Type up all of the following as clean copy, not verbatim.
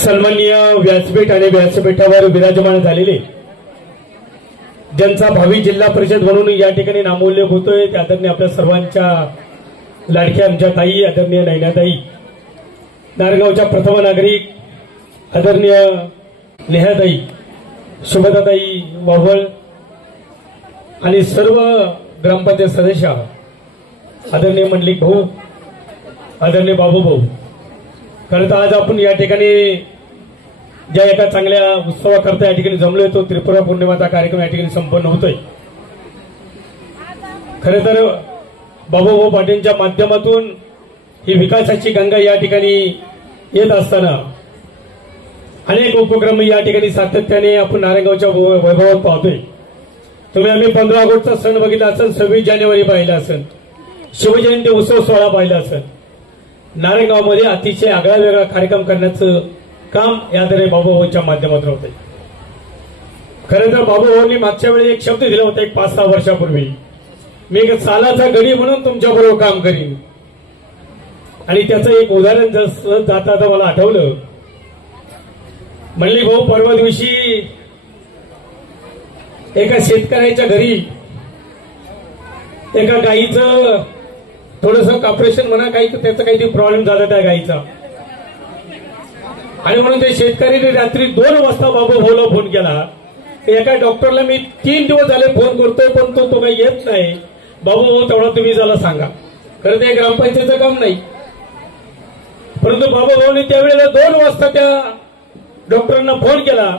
सन्माननीय व्यासपीठ आणि व्यासपीठावर विराजमान झालेले ज्यांचा भावी जिल्हा परिषद म्हणून या ठिकाणी नामोल्लेख होतोय त्या आदरणीय आपल्या सर्वांच्या लाडक्या आमच्या ताई आदरणीय नयनाताई, नारगावच्या प्रथम नागरिक आदरणीय नेहाताई, शुभदाताई वावळ आणि सर्व ग्रामपंचायत सदस्य आदरणीय मंडलिक भाऊ, आदरणीय बाबू भाऊ, खरं तर आज आपण या ठिकाणी ज्या एका चांगल्या उत्सवाकरता या ठिकाणी जमलोय तो त्रिपुरा पौर्णिमेचा कार्यक्रम या ठिकाणी संपन्न होतोय। खरं तर बाबूभाऊ पाटीलच्या माध्यमातून ही विकासाची गंगा या ठिकाणी येत असताना अनेक उपक्रम या ठिकाणी सातत्याने आपण नारायणगावच्या वैभवात पाहतोय। तुम्ही आम्ही 15 ऑगस्टचा सण बघितला असेल, 26 जानेवारी पाहिला असेल, शिवजयंती उत्सव सोहळा पाहिला असेल। नारायणगावमध्ये अतिशय आगळा वेगळा कार्यक्रम करण्याचं काम याद्वारे बाबूभाऊच्या माध्यमातून होत आहे। खरं तर बाबूभाऊंनी मागच्या वेळी एक शब्द दिला होता, एक 5-6 वर्षापूर्वी, मी एक सालाचा गडी म्हणून तुमच्याबरोबर काम करीन। आणि त्याचं एक उदाहरण जसं जाता मला आठवलं, म्हणली भाऊ परवा दिवशी एका शेतकऱ्याच्या घरी एका गाईचं थोडंसं ऑपरेशन म्हणा काही त्याचा काहीतरी प्रॉब्लेम झाला त्या गाईचा, आणि म्हणून ते शेतकऱ्याने रात्री 2 वाजता बाबूभाऊला फोन केला। एका डॉक्टरला मी 3 दिवस झाले फोन करतोय पण तो काही येत नाही, बाबूभाऊ तेवढा तुम्ही त्याला सांगा। खरं ते ग्रामपंचायतीचं काम नाही, परंतु बाबूभाऊने त्यावेळेला 2 वाजता त्या डॉक्टरांना फोन केला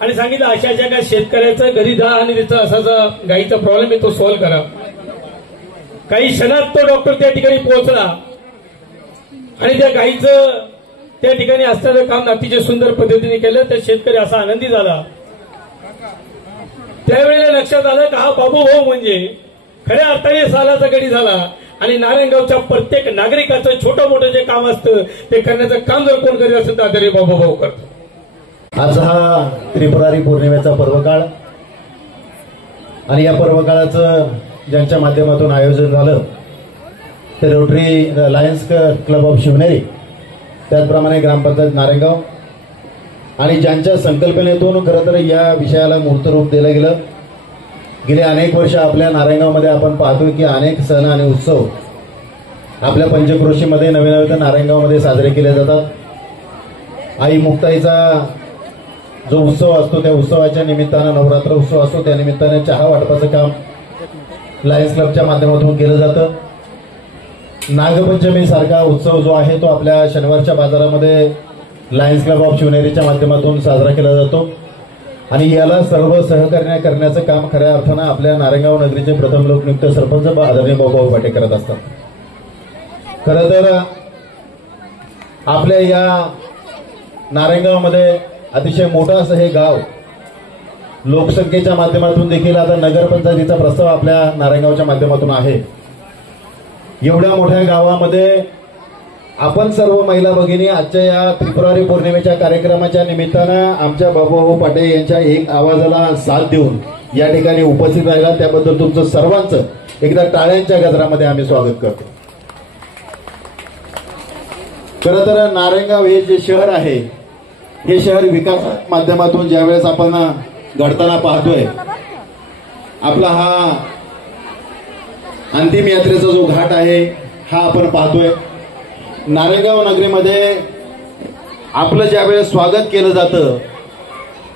आणि सांगितलं अशा ज्या शेतकऱ्याचं घरी जा आणि त्याचा असा गाईचा प्रॉब्लेम आहे तो सॉल्व्ह करा। काही क्षणात तो डॉक्टर त्या ठिकाणी पोहोचला आणि त्या गाईचं त्या ठिकाणी असणारं काम अतिशय सुंदर पद्धतीने केलं। त्या शेतकरी असा आनंदी झाला। त्यावेळेला लक्षात आलं की हा बाबूभाऊ म्हणजे खऱ्या अर्थाने सालाचा गडी झाला आणि नारायणगावच्या प्रत्येक नागरिकाचं छोटं मोठं जे काम असतं ते करण्याचं काम जर कोण करीत असेल तर तरी बाबूभाऊ करतो। आज हा त्रिपुरारी पौर्णिमेचा पर्वकाळ आणि या पर्वकाळाचं ज्यांच्या माध्यमातून आयोजन झालं ते Rotary Lions club of Shivneri, त्याचप्रमाणे ग्रामपंचायत नारायणगाव, आणि ज्यांच्या संकल्पनेतून खरं तर या विषयाला मूर्तरूप दिलं गेलं। गेले अनेक वर्ष आपल्या नारायणगावमध्ये आपण पाहतो की अनेक सण आणि उत्सव आपल्या पंचक्रोशीमध्ये नवीन नवीन नारायणगावमध्ये साजरे केले जातात। आई मुक्ताईचा जो उत्सव असतो त्या उत्सवाच्या निमित्तानं, नवरात्र उत्सव असतो त्या निमित्ताने चहा वाटपाचं काम लायन्स क्लबच्या माध्यमातून केलं जातं। नागपंचमी सारखा उत्सव जो आहे तो आपल्या शनिवारच्या बाजारामध्ये लायन्स क्लब ऑफ शिवनेरीच्या माध्यमातून साजरा केला जातो आणि याला सर्व सहकार्य करण्याचं काम खऱ्या अर्थानं आपल्या नारायणगाव नगरीचे प्रथम लोकनियुक्त सरपंच आदरणीय बाबूभाऊ पाटील करत असतात। खरं तर आपल्या या नारायणगावमध्ये अतिशय मोठं असं हे गाव, लोकसंख्येच्या माध्यमातून देखील आता नगरपंचायतीचा प्रस्ताव आपल्या नारायणगावच्या माध्यमातून आहे। एवढ्या मोठ्या गावामध्ये आपण सर्व महिला भगिनी आजच्या या त्रिपुरारी पौर्णिमेच्या कार्यक्रमाच्या निमित्तानं आमच्या बाबूभाऊ पाटील यांच्या एक आवाजाला साथ देऊन या ठिकाणी उपस्थित राहिला त्याबद्दल तुमचं सर्वांचं एकदा टाळ्यांच्या गजरामध्ये आम्ही स्वागत करतो। खरं तर नारायणगाव हे जे शहर आहे हे शहर विकास माध्यमातून ज्यावेळेस आपण घडताना पाहतोय, आपला हा अंतिम यात्रेचा जो घाट आहे हा आपण पाहतोय। नारायणगाव नगरीमध्ये आपलं ज्यावेळेस स्वागत केलं जातं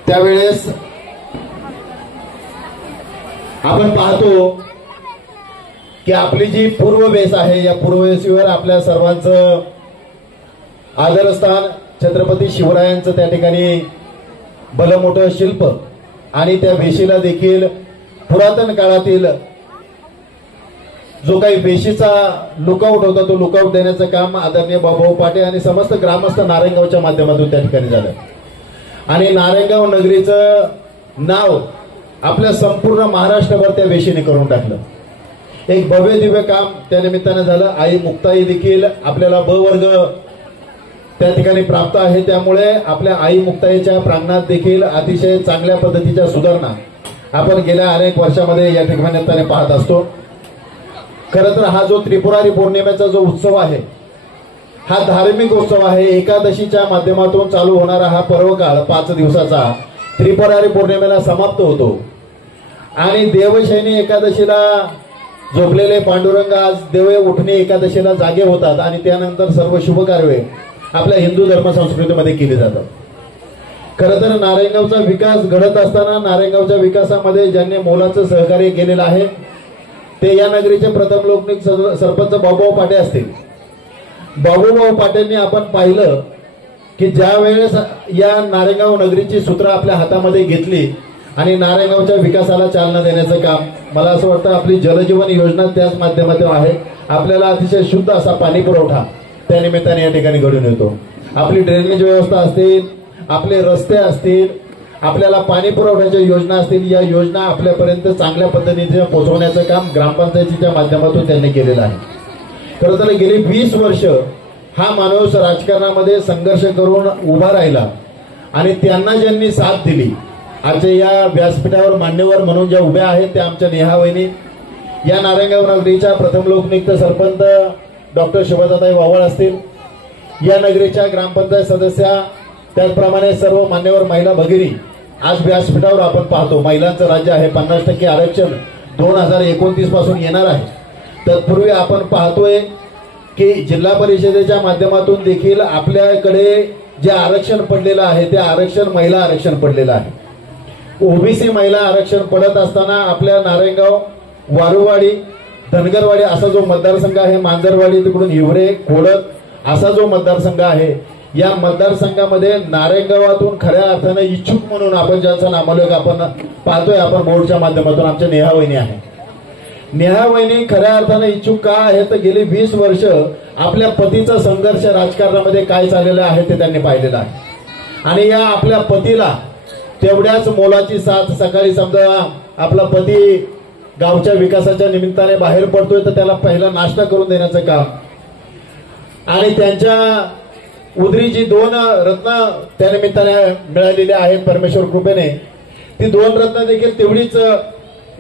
त्यावेळेस आपण पाहतो की आपली जी पूर्ववेस आहे या पूर्ववेशीवर आपल्या सर्वांचं आदरस्थान छत्रपती शिवरायांचं त्या ठिकाणी भलमोठं शिल्प आणि त्या वेशीला देखील पुरातन काळातील जो काही वेशीचा लुकआउट होता तो लुकआउट देण्याचं काम आदरणीय बाबूभाऊ पाटील आणि समस्त ग्रामस्थ नारायणगावच्या माध्यमातून त्या ठिकाणी झालं आणि नारायणगाव नगरीचं नाव आपल्या संपूर्ण महाराष्ट्रभर त्या वेशीने करून टाकलं। एक भव्य दिव्य काम त्या निमित्तानं झालं। आई मुक्ताई देखील आपल्याला ब वर्ग त्या ठिकाणी प्राप्त आहे, त्यामुळे आपल्या आई मुक्ताईच्या प्रांगणात देखील अतिशय चांगल्या पद्धतीच्या सुधारणा आपण गेल्या अनेक वर्षामध्ये या ठिकाणी पाहत असतो। खरं तर हा जो त्रिपुरारी पौर्णिमेचा जो उत्सव आहे हा धार्मिक उत्सव आहे. एकादशीच्या माध्यमातून चालू होणारा हा पर्वकाळ 5 दिवसाचा त्रिपुरारी पौर्णिमेला समाप्त होतो आणि देवशयनी एकादशीला झोपलेले पांडुरंग आज देव उठणे एकादशीला जागे होतात आणि त्यानंतर सर्व शुभ कार्ये आपल्या हिंदू धर्म संस्कृतीमध्ये केली जातात. खरं तर नारायणगावचा विकास घडत असताना नारायणगावच्या विकासामध्ये ज्यांनी मोलाचं सहकार्य केलेलं आहे ते या नगरीचे प्रथम लोकनिक सरपंच बाबूभाऊ पाटे असतील. बाबूभाऊ पाटेंनी आपण पाहिलं की ज्या वेळेस या नारायणगाव नगरीची सूत्र आपल्या हातामध्ये घेतली आणि नारायणगावच्या विकासाला चालना देण्याचं काम, मला असं वाटतं आपली जलजीवन योजना त्याच माध्यमातून आहे. आपल्याला अतिशय शुद्ध असा पाणी पुरवठा त्या निमित्ताने या ठिकाणी घडून येतो. आपली ड्रेनेज व्यवस्था असतील, आपले रस्ते असतील, आपल्याला पाणी पुरवठ्याच्या योजना असतील, या योजना आपल्यापर्यंत चांगल्या पद्धतीने पोहोचवण्याचं काम ग्रामपंचायतीच्या माध्यमातून त्यांनी केलेलं आहे. खरं तर गेली 20 वर्ष हा माणूस राजकारणामध्ये संघर्ष करून उभा राहिला आणि त्यांना ज्यांनी साथ दिली, आजच्या या व्यासपीठावर मान्यवर म्हणून ज्या उभ्या आहेत त्या आमच्या नेहा वहिनी, या नारायणगाव नगरीच्या प्रथम लोकनियुक्त सरपंच डॉक्टर शोभाताई वावळ असतील, या नगरीच्या ग्रामपंचायत सदस्या, त्याचप्रमाणे सर्व मान्यवर महिला भगिनी. आज व्यासपीठावर आपण पाहतो महिलांचं राज्य आहे, 50% आरक्षण 2029 पासून येणार आहे. तत्पूर्वी आपण पाहतोय की जिल्हा परिषदेच्या माध्यमातून देखील आपल्याकडे जे आरक्षण पडलेलं आहे ते आरक्षण महिला आरक्षण पडलेलं आहे. ओबीसी महिला आरक्षण पडत असताना आपल्या नारायणगाव, वारुवाडी, धनगरवाडी असा जो मतदारसंघ आहे, मांजरवाडी तिकडून हिवरे, खोडद असा जो मतदारसंघ आहे, या मतदारसंघामध्ये नारायणगावातून खऱ्या अर्थानं इच्छुक म्हणून आपण ज्यांचा नामोल्लेख आपण पाहतोय आपण बोर्डच्या माध्यमातून आमच्या नेहा वहिनी आहे. नेहा वहिनी खऱ्या अर्थानं इच्छुक का आहे तर गेली 20 वर्ष आपल्या पतीचा संघर्ष राजकारणामध्ये काय चाललेलं आहे ते त्यांनी पाहिलेलं आहे आणि या आपल्या पतीला तेवढ्याच मोलाची साथ. सकाळी समजा आपला पती गावच्या विकासाच्या निमित्ताने बाहेर पडतोय तर त्याला पहिला नाश्ता करून देण्याचं काम आणि त्यांच्या उदरीची 2 रत्न त्या निमित्ताने मिळालेली आहेत परमेश्वर कृपेने. ती 2 रत्न देखील तेवढीच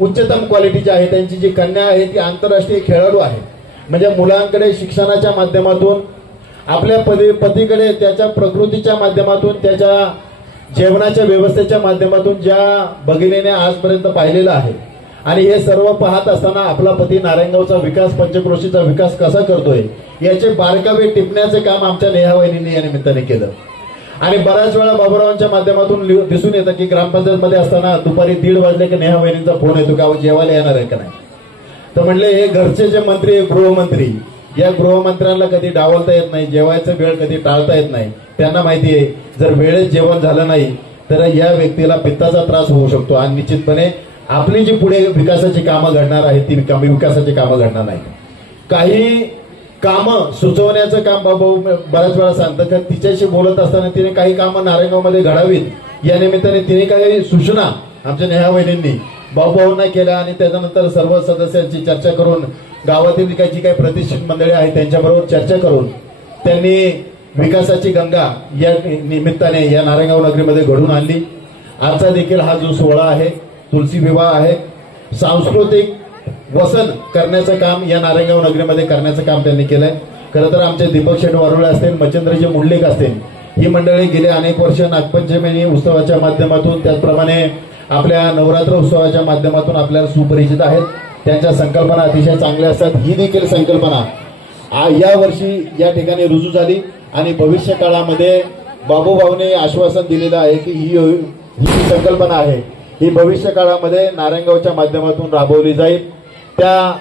उच्चतम क्वालिटीची आहे. त्यांची जी कन्या आहे ती आंतरराष्ट्रीय खेळाडू आहे. म्हणजे मुलांकडे शिक्षणाच्या माध्यमातून, आपल्या पतीकडे त्याच्या प्रकृतीच्या माध्यमातून, त्याच्या जेवणाच्या व्यवस्थेच्या माध्यमातून ज्या भगिनीने आजपर्यंत पाहिलेलं आहे आणि हे सर्व पाहत असताना आपला पती नारायणगावचा विकास, पंचक्रोशीचा विकास कसा करतोय याचे बारकावे टिपण्याचे काम आमच्या नेहा वहिनींनी या निमित्ताने केलं. आणि बऱ्याच वेळा बाबूरावांच्या माध्यमातून दिसून येतं की ग्रामपंचायतमध्ये असताना दुपारी 1:30 वाजले की नेहा वहिनींचा फोन येतो का जेवायला येणार आहे का नाही. तर म्हणले हे घरचे जे मंत्री, गृहमंत्री, या गृहमंत्र्यांना कधी डावलता येत नाही, जेवायचा वेळ कधी टाळता येत नाही. त्यांना माहिती आहे जर वेळेत जेवण झालं नाही तर या व्यक्तीला पित्ताचा त्रास होऊ शकतो आणि निश्चितपणे आपली जी पुढे विकासाची कामं घडणार आहेत ती विकासाची कामं घडणार नाही. काही कामं सुचवण्याचं काम बाबू बऱ्याच वेळा सांगतात कारण तिच्याशी बोलत असताना तिने काही कामं नारायणगावमध्ये घडावीत या निमित्ताने तिने काही सूचना आमच्या नेहा वहिनींनी भाऊभाऊंना केल्या आणि त्याच्यानंतर सर्व सदस्यांची चर्चा करून गावातील जी काही प्रतिष्ठित मंडळी आहेत त्यांच्याबरोबर चर्चा करून त्यांनी विकासाची गंगा या निमित्ताने या नारायणगाव नगरीमध्ये घडून आणली. आजचा देखील हा जो सोहळा आहे तुलसी विवाह आहे, सांस्कृतिक वसन करण्याचं काम या नारायणगाव नगरीमध्ये करण्याचं काम त्यांनी केलंय. खरं तर आमचे दीपक शेठ वारुळे असतील, मच्छिंद्रजी मुंडलिक असतील, ही मंडळी गेले अनेक वर्ष नागपंचमी उत्सवाच्या माध्यमातून त्याचप्रमाणे आपल्या नवरात्र उत्सवाच्या माध्यमातून आपल्याला सुपरिचित आहेत. त्यांच्या संकल्पना अतिशय चांगल्या असतात. ही देखील संकल्पना या वर्षी या ठिकाणी रुजू झाली आणि भविष्य काळामध्ये बाबूभाऊने आश्वासन दिलेलं आहे की ही संकल्पना आहे ही भविष्य काळामध्ये नारायणगावच्या माध्यमातून राबवली जाईल. त्या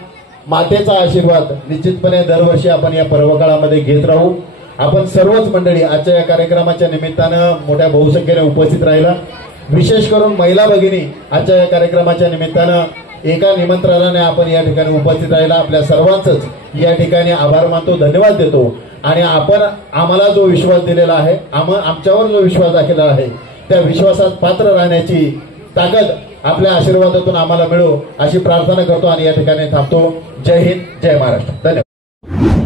मातेचा आशीर्वाद निश्चितपणे दरवर्षी आपण या पर्व काळामध्ये घेत राहू. आपण सर्वच मंडळी आजच्या या कार्यक्रमाच्या निमित्तानं मोठ्या बहुसंख्येने उपस्थित राहिला. विशेष करून महिला भगिनी आजच्या या कार्यक्रमाच्या निमित्तानं एका निमंत्रणाने आपण या ठिकाणी उपस्थित राहिला. आपल्या सर्वांचंच या ठिकाणी आभार मानतो, धन्यवाद देतो आणि आपण आम्हाला जो विश्वास दिलेला आहे, आमच्यावर जो विश्वास दाखवलेला आहे त्या विश्वासात पात्र राहण्याची ताकद आपल्या आशीर्वादातून आम्हाला मिळो अशी प्रार्थना करतो आणि या ठिकाणी थांबतो. जय हिंद, जय महाराष्ट्र. धन्यवाद.